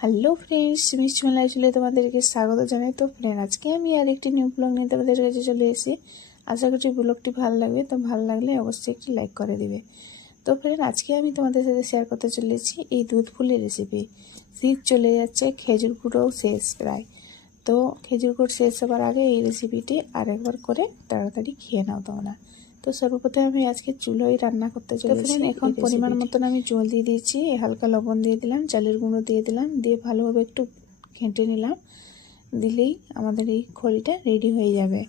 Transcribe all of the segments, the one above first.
Hello friends, মিষ্টি মেলায় চলে তোমাদেরকে স্বাগত জানাই। তো ফ্রেন্ড, আজকে আমি আর একটি নিউ ব্লগ নিয়ে তোমাদের কাছে চলে এসেছি। আশা করছি ব্লগটি ভালো লাগবে। তো ভালো লাগলে অবশ্যই একটি লাইক করে দিবে। তো ফ্রেন্ড, আজকে আমি তোমাদের সাথে শেয়ার করতে চলেছি এই দুধ ফুলের রেসিপি। শীত চলে যাচ্ছে, খেজুর গুঁড়োও শেষ প্রায়। তো খেজুর গুড় শেষ হবার আগে এই রেসিপিটি আরেকবার করে তাড়াতাড়ি খেয়ে নাও তোমরা। তো সর্বপ্রথমে আমি আজকে চুলোয় রান্না করতে চলেছি। এখন পরিমাণ মতন আমি জল দিয়ে দিয়েছি, হালকা লবণ দিয়ে দিলাম, চালের গুঁড়ো দিয়ে দিলাম, দিয়ে ভালোভাবে একটু ঘেঁটে নিলাম। দিলেই আমাদের এই খড়িটা রেডি হয়ে যাবে।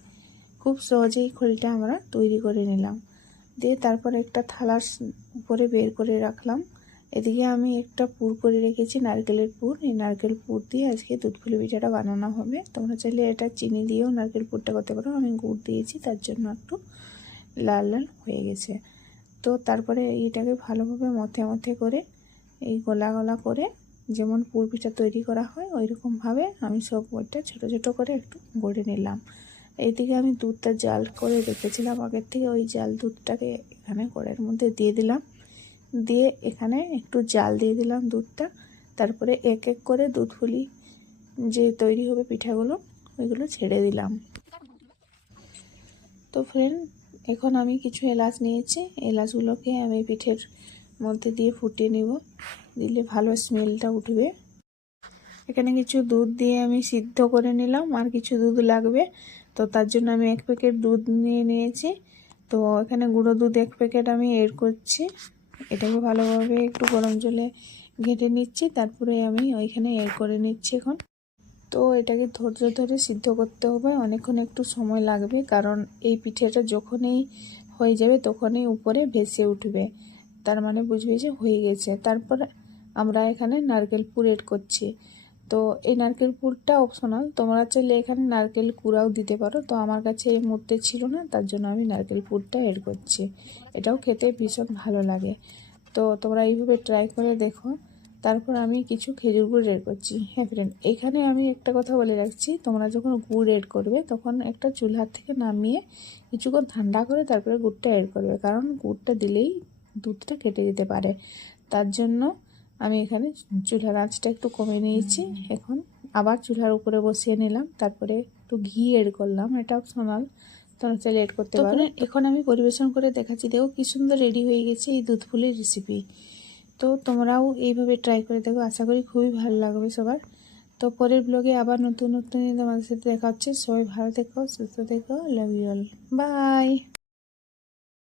খুব সহজেই খড়িটা আমরা তৈরি করে নিলাম। দিয়ে তারপর একটা থালার উপরে বের করে রাখলাম। এদিকে আমি একটা পুর করে রেখেছি, নারকেলের পুর। এই নারকেল পুর দিয়ে আজকে দুধ পুলি পিঠাটা বানানো হবে। তোমরা চাইলে এটা চিনি দিয়েও নারকেল পুরটা করতে পারো। আমি গুড় দিয়েছি, তার জন্য একটু লাল লাল হয়ে গেছে। তো তারপরে এইটাকে ভালোভাবে মথে মথে করে এই গোলা গোলা করে যেমন পুর পিঠা তৈরি করা হয় ওই রকমভাবে আমি সব গোটা ছোটো ছোটো করে একটু গড়ে নিলাম। এইদিকে আমি দুধটা জাল করে রেখেছিলাম আগের থেকে, ওই জাল দুধটাকে এখানে কড়াইয়ের মধ্যে দিয়ে দিলাম। দিয়ে এখানে একটু জাল দিয়ে দিলাম দুধটা। তারপরে এক এক করে দুধ ফুলি যে তৈরি হবে পিঠাগুলো ওইগুলো ছেড়ে দিলাম। তো ফ্রেন্ড, এখন আমি কিছু এলাচ নিয়েছি, এলাচগুলোকে আমি পিঠের মধ্যে দিয়ে ফুটিয়ে নিব, দিলে ভালো স্মেলটা উঠবে। এখানে কিছু দুধ দিয়ে আমি সিদ্ধ করে নিলাম, আর কিছু দুধ লাগবে। তো তার জন্য আমি 1 প্যাকেট দুধ নিয়ে নিয়েছি। তো এখানে গুঁড়ো দুধ 1 প্যাকেট আমি এড করছি। এটাকে ভালোভাবে একটু গরম জলে ঘেঁটে নিচ্ছি, তারপরে আমি ওইখানে এড করে নিচ্ছি এখন। তো এটাকে ধৈর্য ধরে সিদ্ধ করতে হবে, অনেকক্ষণ একটু সময় লাগবে, কারণ এই পিঠেটা যখনই হয়ে যাবে তখনই উপরে ভেসে উঠবে, তার মানে বুঝবে যে হয়ে গেছে। তারপর আমরা এখানে নারকেল পুর এড করছি। তো এই নারকেল পুরটা অপশনাল, তোমরা চাইলে এখানে নারকেল কুড়াও দিতে পারো। তো আমার কাছে এই মুহূর্তে ছিল না, তার জন্য আমি নারকেল পুরটা এড করছি। এটাও খেতে ভীষণ ভালো লাগে। তো তোমরা এইভাবে ট্রাই করে দেখো। তারপর আমি কিছু খেজুর গুড় এড করছি। হ্যাঁ ফ্রেন্ড, এখানে আমি একটা কথা বলে রাখছি, তোমরা যখন গুড় এড করবে তখন একটা চুলার থেকে নামিয়ে কিছুক্ষণ ঠান্ডা করে তারপরে গুড়টা এড করবে, কারণ গুড়টা দিলেই দুধটা কেটে যেতে পারে। তার জন্য আমি এখানে চুলার আঁচটা একটু কমিয়ে নিয়েছি। এখন আবার চুলার উপরে বসিয়ে নিলাম, তারপরে একটু ঘি এড করলাম, এটা অপশনাল, তোমরা চাইলে এড করতে পারো। এখন আমি পরিবেশন করে দেখাচ্ছি, দেখো কি সুন্দর রেডি হয়ে গেছে এই দুধ ফুলের রেসিপি। তো তোমরাও এইভাবে ট্রাই করে দেখো, আশা করি খুবই ভালো লাগবে সবার। তো পরের ব্লগে আবার নতুন নতুন তোমাদের সাথে দেখা হচ্ছে। সবাই ভালো থেকো, সুস্থ থেকো, লাভ ইউ অল, বাই।